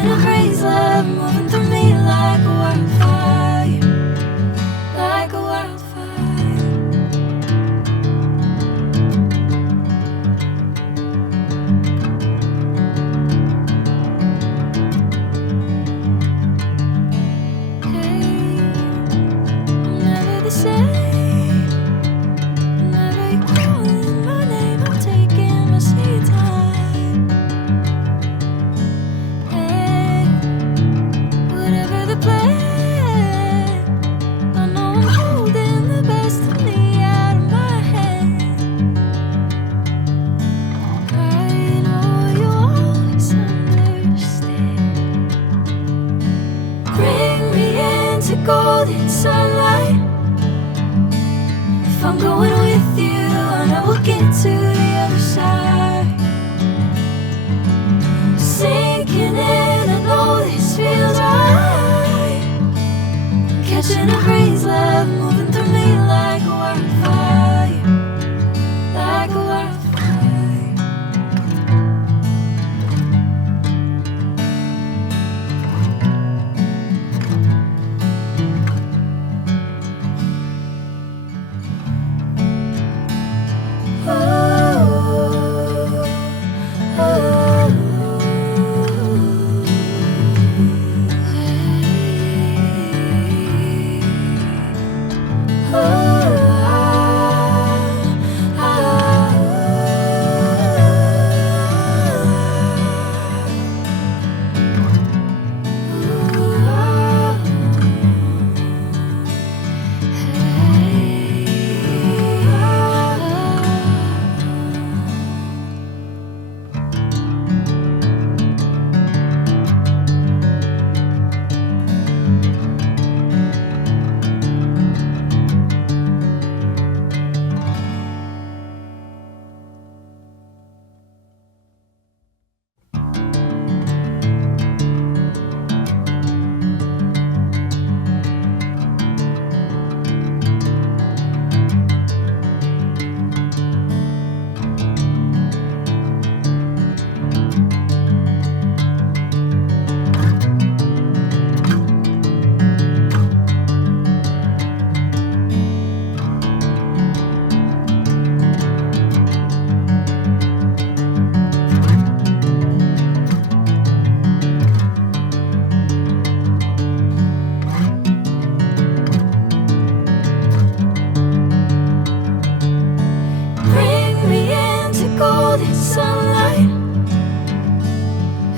Catching a crazy love moving through me like a wildfire, like a wildfire. Hey, I'm never the same. Whenever you're calling my name, I'm taking my sweet time. Hey, whatever the plan, I know I'm holding the best of me out of my hand. I know you always understand. Bring me into golden sunlight. If I'm going with you, I know we'll get to the other side. Sinking in, I know this feels right. Catching a crazy love moving through me like a wildfire, like a wildfire. Bring me into golden sunlight.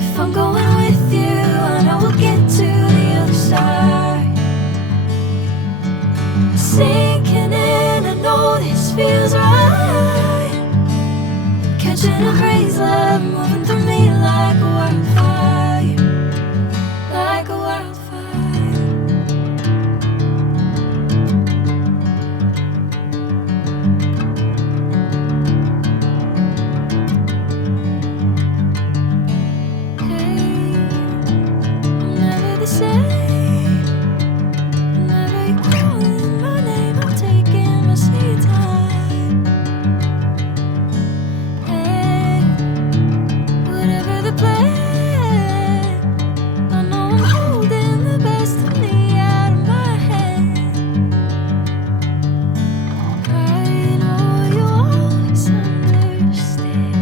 If I'm going with you, I know we'll get to the other side. Sinking in, I know this feels right. Catching a crazy love moving through me like a wildfire, like a wildfire. Hey, I'm never the same. Whenever you're calling my name, I'm taking my sweet time. Hey, whatever the plan, I know I'm holding the best of me out of my hand. I know you always understand.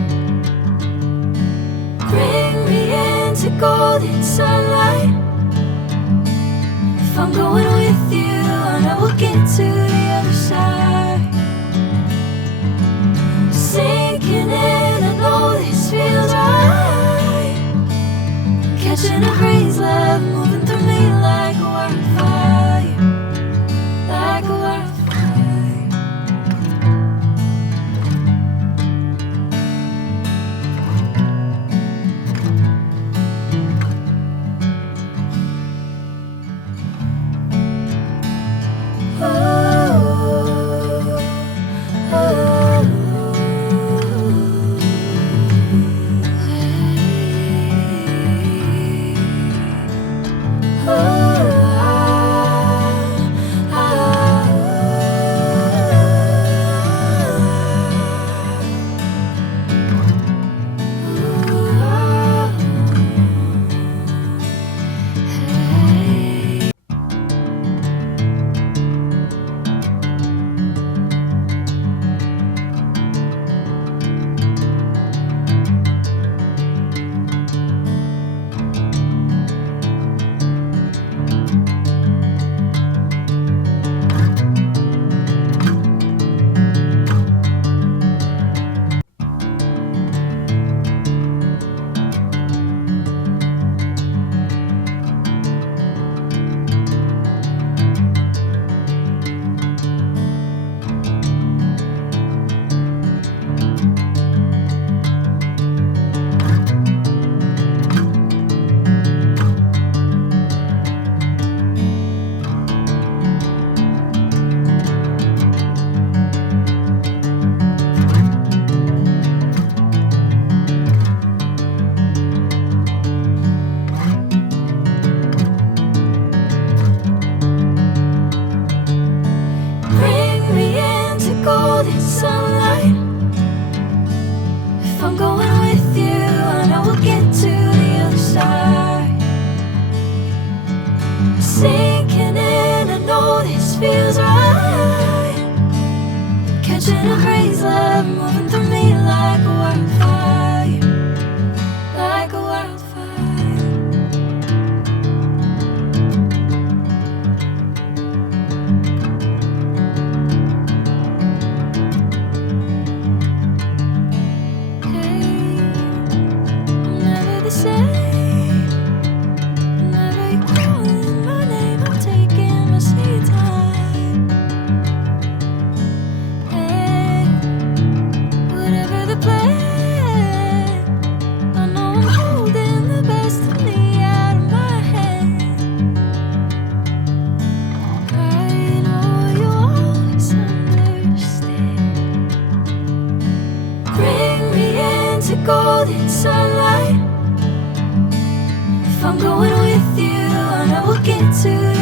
Bring me into golden sunlight. If I'm going with you, I know we'll get to the other side. Sinking in, I know this feels right. Catching a crazy love moving through me like a wildfire, like a wildfire. sinking in, I know this feels right. Catching a breeze, love moving through me like a wildfire, like a wildfire. Hey, I'm never the same. Golden sunlight. If I'm going with you, I know we'll get to